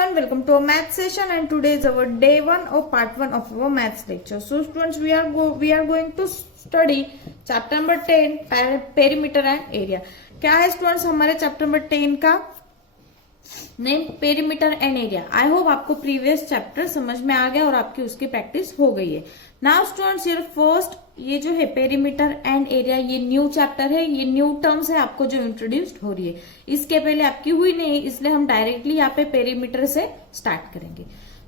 everyone, welcome to our math session, and today is our day 1 of part 1 of our maths lecture. So students, we are going to study chapter number 10 perimeter and area. क्या है students हमारे chapter number 10 का name perimeter and area. I hope आपको previous chapter समझ में आ गया और आपकी उसकी प्रैक्टिस हो गई है. नाउ स्टूडेंट्स योर फर्स्ट ये जो है पेरीमीटर एंड एरिया, ये न्यू चैप्टर है, ये न्यू टर्म्स है आपको जो इंट्रोड्यूस्ड हो रही है. इसके पहले आपकी हुई नहीं, इसलिए हम डायरेक्टली यहाँ पे पेरीमीटर से स्टार्ट करेंगे.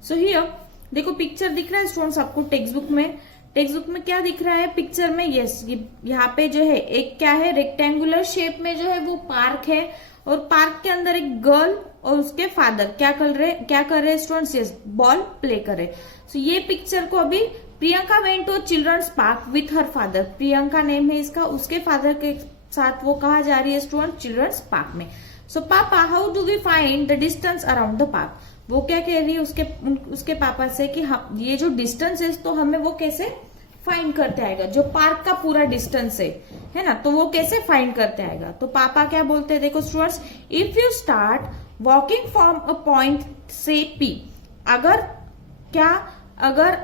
सो हियर देखो पिक्चर दिख रहा है स्टूडेंट्स आपको टेक्स्ट बुक में क्या दिख रहा है पिक्चर में. यस, यहाँ पे जो है एक क्या है रेक्टेंगुलर शेप में जो है वो पार्क है, और पार्क के अंदर एक गर्ल और उसके फादर क्या कर रहे स्टूडेंट्स. यस, बॉल प्ले कर रहे. सो ये पिक्चर को अभी Priyanka went to children's park with her father. Priyanka name है इसका, उसके फादर के साथ वो कहा जा रही है स्टूडेंट चिल्ड्रंस पार्क में. सो पापा how do we find the distance around the park. वो क्या कह रही है उसके पापा से कि हम ये जो डिस्टेंस है तो हमें वो कैसे फाइंड करते आएगा, जो पार्क का पूरा डिस्टेंस है ना, तो वो कैसे फाइंड करते आएगा. तो पापा क्या बोलते हैं देखो students, if you start walking from a point से पी. अगर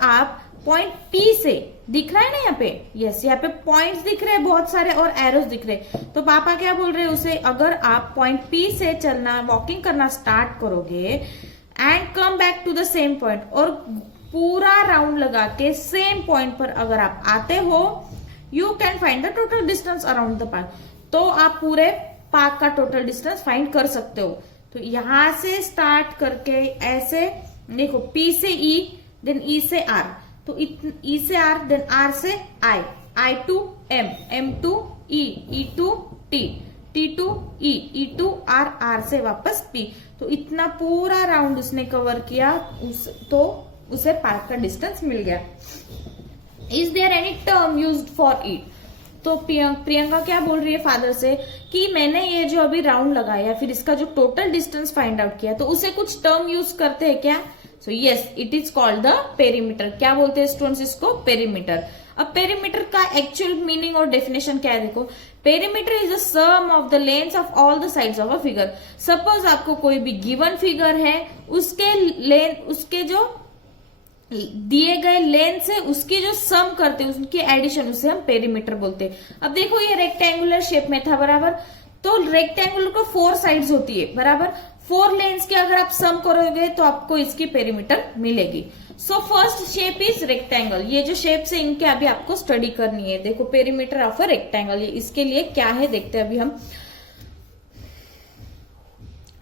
आप पॉइंट पी से, दिख रहा है ना यहाँ पे, यस यहाँ पे पॉइंट्स दिख रहे हैं बहुत सारे और एरोस दिख रहे हैं. तो पापा क्या बोल रहे हैं उसे, अगर आप पॉइंट पी से चलना वॉकिंग करना स्टार्ट करोगे and come back to the same point, और पूरा राउंड लगा के सेम पॉइंट पर अगर आप आते हो, you can find the total distance around the park. तो आप पूरे पार्क का टोटल डिस्टेंस फाइंड कर सकते हो. तो यहां से स्टार्ट करके ऐसे देखो, पी से ई, देन ई से आर, तो ई से आर, देन आर से I, I to M, M to E, E to T, T to E, E to R, R से वापस पी. तो इतना पूरा राउंड उसने कवर किया, तो उसे पार्क का डिस्टेंस मिल गया. Is there any term used for it. तो प्रियंका क्या बोल रही है फादर से कि मैंने ये जो अभी राउंड लगाया, फिर इसका जो टोटल डिस्टेंस फाइंड आउट किया, तो उसे कुछ टर्म यूज करते हैं क्या. So yes, it is called the perimeter. क्या बोलते हैं स्टूडेंट्स इसको, पेरीमीटर. अब पेरीमीटर का एक्चुअल मीनिंग और डेफिनेशन क्या है देखो, perimeter is the sum of the length of all the sides of a figure. Suppose आपको कोई भी गिवन फिगर है, उसके जो दिए गए लेंथ से उसकी जो सम करते हैं, उसकी एडिशन, उसे हम पेरीमीटर बोलते हैं. अब देखो ये रेक्टेंगुलर शेप में था बराबर, तो रेक्टेंगुलर को 4 साइड्स होती है बराबर. 4 लेंस के अगर आप सम करोगे तो आपको इसकी पेरीमीटर मिलेगी. So first shape is rectangle. ये जो शेप्स है इनके अभी आपको स्टडी करनी है. देखो पेरीमीटर ऑफ अ रेक्टेंगल, इसके लिए क्या है देखते हैं अभी हम.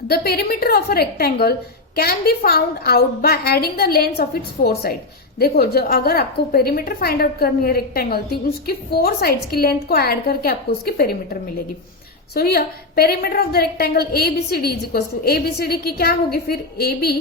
The perimeter of a rectangle can be found out by adding the length of its 4 side. देखो जो अगर आपको पेरीमीटर फाइंड आउट करनी है रेक्टेंगल की, उसकी 4 साइड्स की लेंथ को ऐड करके आपको उसकी पेरीमीटर मिलेगी. So here perimeter of the rectangle ABCD is equal to, ABCD की क्या होगी फिर, AB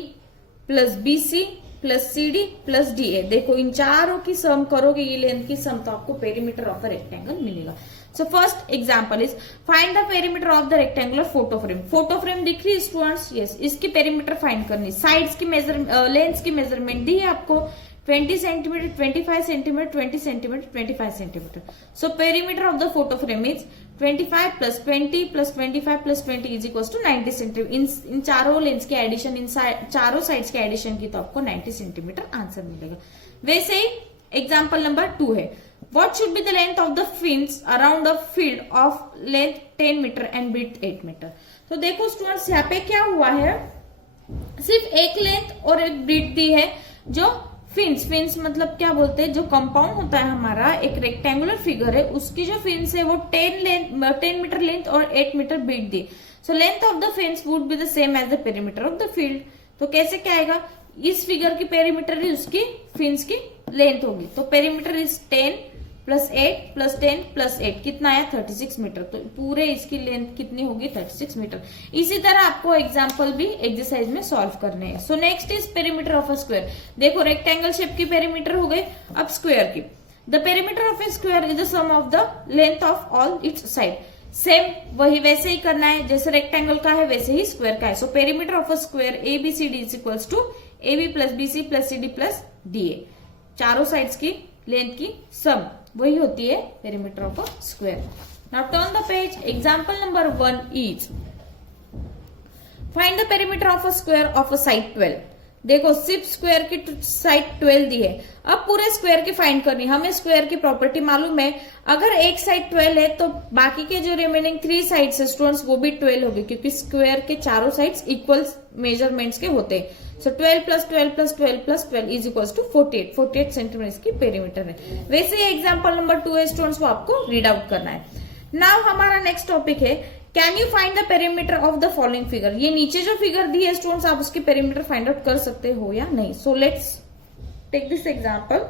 plus BC plus CD plus DA. देखो इन चारों की सम करोगे, ये लेंथ की सम, तो आपको पेरीमीटर ऑफ अ रेक्टेंगल मिलेगा. So first example is find the perimeter of the rectangular photo frame. Photo frame दिख रही है स्टूडेंट्स, यस, इसकी पेरीमीटर फाइंड करनी. साइड्स की लेंथ की मेजरमेंट दी है आपको 20 centimetre, 25 centimetre, 20 centimetre, 25 centimetre. So perimeter of the photo frame is 25 plus 20 plus 25 plus 20 is equal to 90 centimetre. इन चारों लेंस के एडिशन, इन चारों साइड्स के एडिशन की तो आपको 90 सेंटीमीटर आंसर मिलेगा. वैसे ही एग्जाम्पल नंबर 2 है, what should be the length of the fins around a field of length 10 metre and width 8 metre. तो देखो स्टूडेंट्स यहाँ पे क्या हुआ है, सिर्फ एक लेंथ और एक ब्रीथ दी है. जो फिन्स मतलब क्या बोलते हैं, जो कंपाउंड होता है हमारा, एक रेक्टेंगुलर फिगर है, उसकी जो फिन्स है वो 10 मीटर लेंथ और 8 मीटर ब्रीथ दी. So length of the fence would be the same as the perimeter of the field. तो कैसे क्या आएगा, इस फिगर की पेरीमीटर ही उसकी फिन्स की लेंथ होगी. तो perimeter is 10 plus 8 plus 10 plus 8, कितना आया 36 मीटर. तो पूरे इसकी लेंथ कितनी होगी 36 मीटर. इसी तरह आपको एग्जांपल भी एक्सरसाइज में सॉल्व करने हैं. So next is perimeter of a square. देखो रेक्टेंगल शेप की पेरीमीटर हो गई, अब स्क्वायर की. The perimeter of a square is the sum of the length of all its side. Same वही वैसे ही करना है, जैसे रेक्टेंगल का है वैसे ही स्क्वायर का है. So perimeter of a square ABCD is equals to AB plus BC plus CD plus DA. चारों साइड्स की लेंथ की सम वही होती है perimeter of a square. Now turn the page. Example number 1 is find the perimeter of a square of a side 12। देखो सिर्फ square की side 12 दी है, अब पूरे स्क्वायर की फाइंड करनी। हमें स्क्वायर की प्रॉपर्टी मालूम है, अगर एक साइड 12 है तो बाकी के जो रिमेनिंग 3 साइड्स है स्टूडेंट्स वो भी 12 होगी, क्योंकि स्क्वायर के चारों साइड्स इक्वल मेजरमेंट्स के होते हैं। So 12 plus 12 plus 12 plus 12 is equal to 48 centimetre इसकी पेरीमीटर है। वैसे ही एग्जाम्पल नंबर 2 है स्टूडेंट्स, वो आपको रीड आउट करना है। नाउ हमारा नेक्स्ट टॉपिक है, can you find the perimeter of the following figure. ये नीचे जो फिगर दी है स्टूडेंट्स, आप उसकी पेरीमीटर फाइंड आउट कर सकते हो या नहीं। So let's take this example.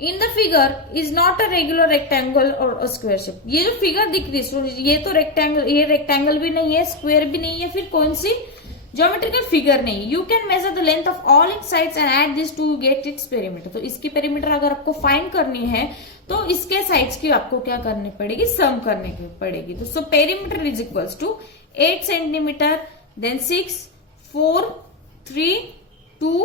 In the figure is not a regular rectangle और अ स्क्वायर शेप। ये जो फिगर दिख रही है स्टूडेंट्स, ये तो रेक्टेंगल, ये रेक्टेंगल भी नहीं है, स्क्वायर भी नहीं है, फिर कौन सी ज्योमेट्रिकल फिगर नहीं। You can measure the length of all its sides and add this to get its perimeter. तो इसकी पेरीमीटर अगर आपको फाइंड करनी है तो इसके साइड्स की आपको क्या करनी पड़ेगी, सम करने की पड़ेगी। तो so perimeter is equals to 8 centimetre, then 6, 4, 3, 2,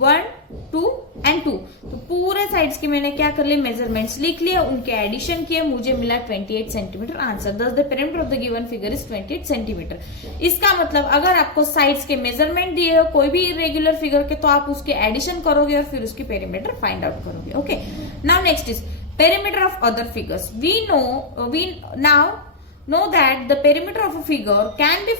1, 2 and 2। तो पूरे साइड्स की मैंने क्या कर ली, मेजरमेंट्स लिख लिए, उनके एडिशन किए, मुझे मिला 28 सेंटीमीटर आंसर। दस the perimeter of the given figure is 28 centimetre. इसका मतलब अगर आपको साइड्स के मेजरमेंट दिए हो कोई भी इरेगुलर फिगर के, तो आप उसके एडिशन करोगे और फिर उसकी पेरीमीटर फाइंड आउट करोगे। Okay, now next is perimeter of other figures. We now know that the perimeter of a figure can be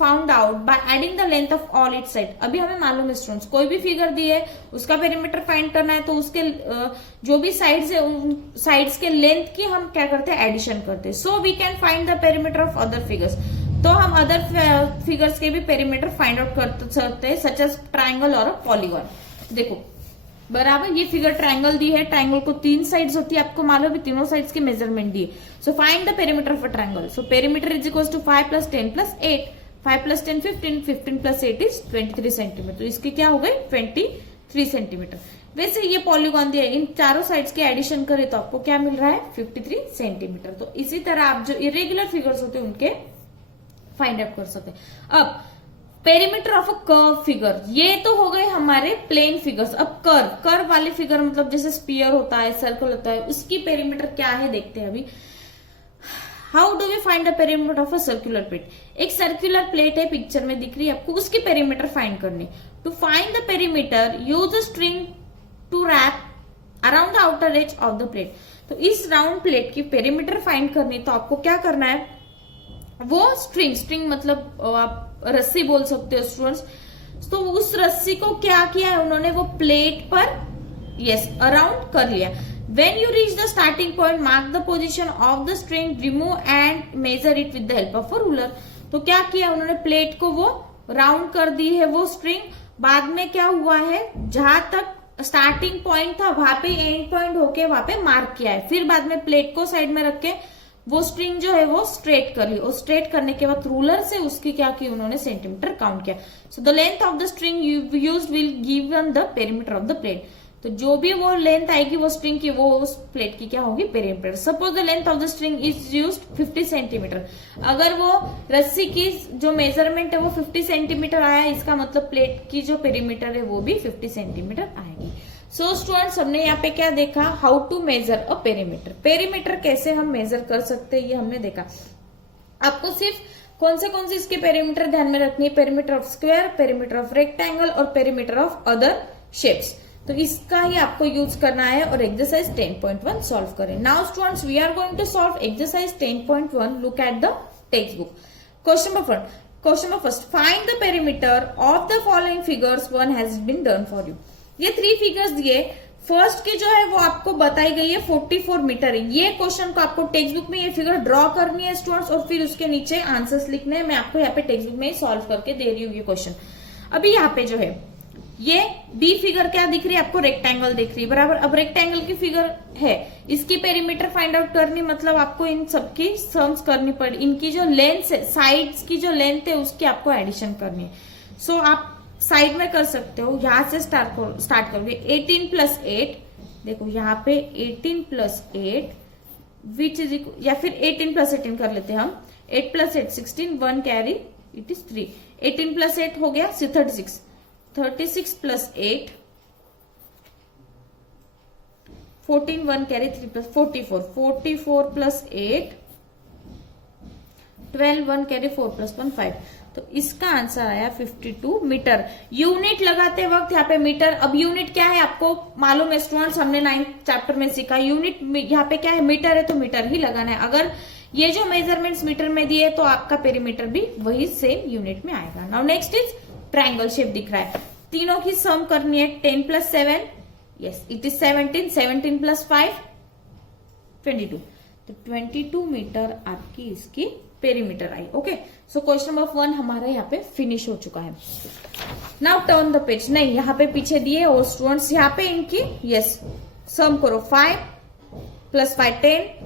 found out by adding the length of all its sides. अभी हमें मालूम है students, कोई भी figure दी है उसका perimeter find करना है, तो उसके जो भी साइड्स है उन साइड्स के लेंथ की हम क्या करते हैं, एडिशन करते हैं। So we can find the perimeter of other figures. तो हम अदर फिगर्स के भी पेरीमीटर फाइंड आउट कर सकते हैं, सच एज ट्राइंगल और पॉलीगॉन। देखो बराबर, ये फिगर ट्रायंगल दी है, ट्रायंगल को 3 साइड्स होती है, आपको मालूम है, तीनों साइड्स के मेजरमेंट दिए। So find the perimeter of a triangle. So perimeter is equal to 5 plus 10 plus 8, 5 plus 10 15, 15 plus 8 is 23 centimetre. तो इसकी क्या हो गई, 23 सेंटीमीटर। वैसे ये पॉलीगॉन दिया है, इन चारों साइड्स के एडिशन करें तो आपको क्या मिल रहा है, 53 सेंटीमीटर। तो इसी तरह आप जो इरेगुलर फिगर्स होते हैं उनके फाइंड आउट कर सकते हैं। अब perimeter of a curve figure, ये तो हो गए हमारे प्लेन फिगर्स। अब कर्व वाले फिगर मतलब जैसे स्पीयर होता है, सर्कल होता है, उसकी पेरीमीटर क्या है देखते हैं अभी। How do we find the perimeter of a circular plate. एक सर्कुलर प्लेट है, पिक्चर में दिख रही है आपको, उसकी पेरीमीटर फाइंड करनी। To find the perimeter use a string to wrap around the outer edge of the plate. तो इस राउंड प्लेट की पेरीमीटर फाइंड करनी, तो आपको क्या करना है, वो स्ट्रिंग मतलब आप रस्सी बोल सकते हो स्टूडेंट्स। तो उस रस्सी को क्या किया है उन्होंने, वो प्लेट पर अराउंड कर लिया। When you reach the starting point, mark the position of the string, remove and measure it with the help of a ruler. तो क्या किया उन्होंने, प्लेट को वो राउंड कर दी है वो स्ट्रिंग। बाद में क्या हुआ है, जहां तक स्टार्टिंग पॉइंट था वहां पे एंड पॉइंट होके वहां पे मार्क किया है। फिर बाद में प्लेट को साइड में रख के वो स्ट्रिंग जो है वो स्ट्रेट कर ली, और स्ट्रेट करने के बाद रूलर से उसकी क्या की उन्होंने, सेंटीमीटर काउंट किया। So the length of the string used will given the perimeter of the plate. तो जो भी वो लेंथ आएगी वो स्ट्रिंग की, वो उस प्लेट की क्या होगी, perimeter. Suppose the length of the string is used 50 centimetre. अगर वो रस्सी की जो मेजरमेंट है वो 50 सेंटीमीटर आया, इसका मतलब प्लेट की जो पेरीमीटर है वो भी 50 सेंटीमीटर आएगी। सो स्टूडेंट्स, हमने यहाँ पे क्या देखा, how to measure a perimeter. Perimeter कैसे हम मेजर कर सकते हैं ये हमने देखा। आपको सिर्फ कौन से इसके पेरीमीटर ध्यान में रखनी है, perimeter of square, perimeter of rectangle और पेरीमीटर ऑफ अदर शेप्स। तो इसका ही आपको यूज करना है। और एक्सरसाइज 10.1 सॉल्व करें। Now students, we are going to solve exercise 10.1। Look at the text book. Question number first, find the perimeter of the following figures, one has been done for you. ये 3 figures दिए, first की जो है वो आपको बताई गई है 44 मीटर। ये क्वेश्चन को आपको टेक्स्ट बुक में ये फिगर ड्रॉ करनी है स्टूडेंट्स, और फिर उसके नीचे आंसर्स लिखने हैं। मैं आपको यहाँ पे टेक्स्ट बुक में ही सॉल्व करके दे रही हूँ ये क्वेश्चन। अभी यहाँ पे जो है ये बी फिगर क्या दिख रही है आपको, रेक्टेंगल दिख रही है, बराबर। अब रेक्टेंगल की फिगर है, इसकी पेरीमीटर फाइंड आउट करनी, मतलब आपको इन सबकी सम्स करनी पड़ी। इनकी जो लेंथ है, साइड्स की जो लेंथ है उसकी आपको एडिशन करनी है। सो आप साइड में कर सकते हो, यहां से स्टार्ट करोगे। 18 प्लस 8, देखो यहाँ पे 18 प्लस 8 विच इज इक्वल, या फिर 18 प्लस 18 कर लेते हैं हम। 8 plus 8 16, 1 carry it is 3। 18 plus 8 हो गया 36, 36 plus 8 14, 1 carry 3 plus 44, 44 plus 8 12, 1 carry 4 plus 1 5। तो इसका आंसर आया 52 मीटर। यूनिट लगाते वक्त यहाँ पे मीटर, अब यूनिट क्या है आपको मालूम है स्टूडेंट्स, हमने 9th चैप्टर में सीखा। यूनिट यहाँ पे क्या है, मीटर है तो मीटर ही लगाना है। अगर ये जो मेजरमेंट्स मीटर में दिए तो आपका पेरीमीटर भी वही सेम यूनिट में आएगा। Now next is triangle shape दिख रहा है, तीनों की सम करनी है। 10 + 7, यस इट इज 17, 17 + 5 22, तो 22 मीटर आपकी इसकी पेरीमीटर आई। ओके, सो क्वेश्चन नंबर 1 हमारा यहाँ पे फिनिश हो चुका है। नाउ टर्न द पेज, नहीं यहाँ पे पीछे दिए और स्टूडेंट्स यहाँ पे इनकी यस सम करो। 5 + 5 10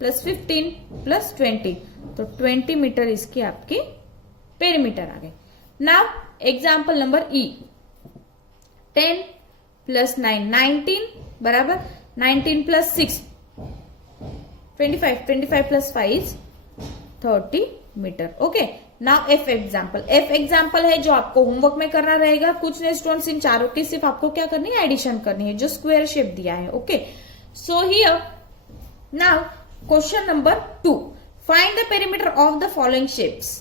+ 15 + 20, तो 20 मीटर इसकी आपकी पेरीमीटर आ गए। नाउ एग्जाम्पल नंबर ई, 10 + 9 19 बराबर 19 + 6 25, 25 + 5 is 30 metre. Okay, now F example है जो आपको होमवर्क में करना रहेगा। कुछ ने स्टूडेंट्स इन चारों की सिर्फ आपको क्या करनी है, एडिशन करनी है जो स्क्वायर शेप दिया है। Okay, so here now question number 2, find the perimeter of the following shapes.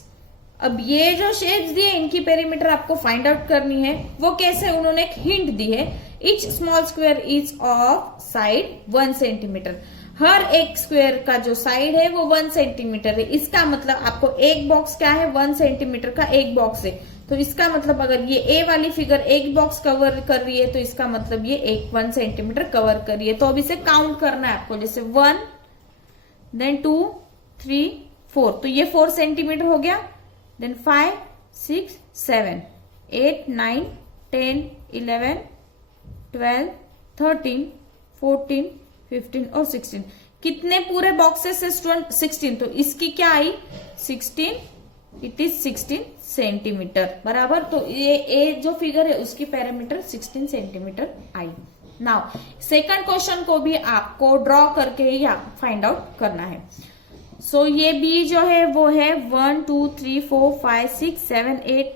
अब ये जो शेप्स दिए इनकी पेरीमीटर आपको फाइंड आउट करनी है। वो कैसे, उन्होंने एक हिंट दी है, each small square is of side 1 centimetre. हर एक स्क्वायर का जो साइड है वो 1 सेंटीमीटर है। इसका मतलब आपको एक बॉक्स क्या है, 1 सेंटीमीटर का एक बॉक्स है। तो इसका मतलब अगर ये ए वाली फिगर एक बॉक्स कवर कर रही है तो इसका मतलब ये 1 सेंटीमीटर कवर कर रही है। तो अब इसे काउंट करना है आपको, जैसे 1 देन 2 3 4, तो ये 4 सेंटीमीटर हो गया। देन 5 6 7 8 9 10 11 12 13 14 15 और 16, कितने पूरे बॉक्सेस है स्टूडेंट, 16। तो इसकी क्या आई 16, इट इज 16 सेंटीमीटर बराबर। तो ये ए जो फिगर है उसकी पैरामीटर 16 सेंटीमीटर आई। नाउ सेकंड क्वेश्चन को भी आपको ड्रॉ करके ही फाइंड आउट करना है। सो ये बी जो है वो है 1 2 3 4 5 6 7 8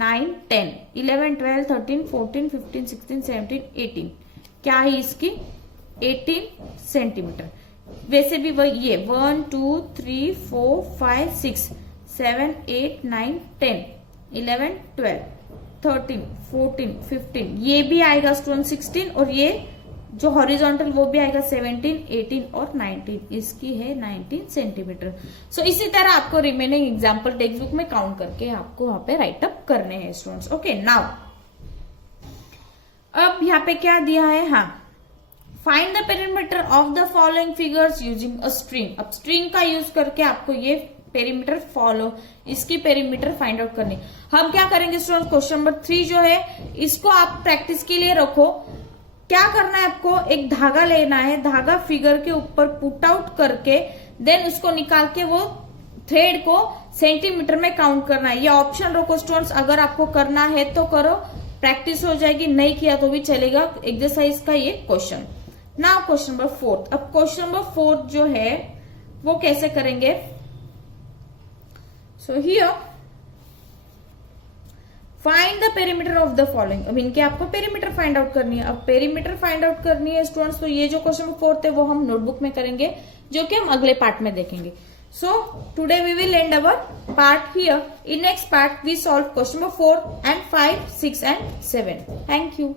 9 10 11 12 13 14 15 16 17 18, क्या है इसकी 18 सेंटीमीटर। वैसे भी वही ये 1 2 3 4 5 6 7 8 9 10 11 12 13 14 15, ये भी आएगा स्टूडेंट 16, और ये जो हॉरिजॉन्टल वो भी आएगा 17 18 और 19, इसकी है 19 सेंटीमीटर। सो इसी तरह आपको रिमेनिंग एग्जाम्पल टेक्स्ट बुक में काउंट करके आपको वहां पे राइट अप करने हैं स्टूडेंट्स। ओके, नाउ अब यहाँ पे क्या दिया है, हाँ find the perimeter of the following figures using a string. अब स्ट्रिंग का यूज करके आपको ये पेरीमीटर इसकी पेरीमीटर फाइंड आउट करनी। हम क्या करेंगे स्टूडेंट, क्वेश्चन नंबर 3 जो है इसको आप प्रैक्टिस के लिए रखो। क्या करना है आपको, एक धागा लेना है, धागा फिगर के ऊपर पुट आउट करके देन उसको निकाल के वो थ्रेड को सेंटीमीटर में काउंट करना है। ये ऑप्शन रखो स्टूडेंट्स, अगर आपको करना है तो करो, प्रैक्टिस हो जाएगी, नहीं किया तो भी चलेगा। एक्सरसाइज का ये क्वेश्चन। नाउ क्वेश्चन नंबर 4, अब क्वेश्चन नंबर 4 जो है वो कैसे करेंगे। So here find the perimeter of the following. अब इनके आपको पेरीमीटर फाइंड आउट करनी है। अब पेरीमीटर फाइंड आउट करनी है स्टूडेंट्स, तो ये जो क्वेश्चन नंबर 4 थे वो हम नोटबुक में करेंगे, जो कि हम अगले पार्ट में देखेंगे। So today we will end our part here. In next part we solve question number 4 and 5 6 and 7. Thank you.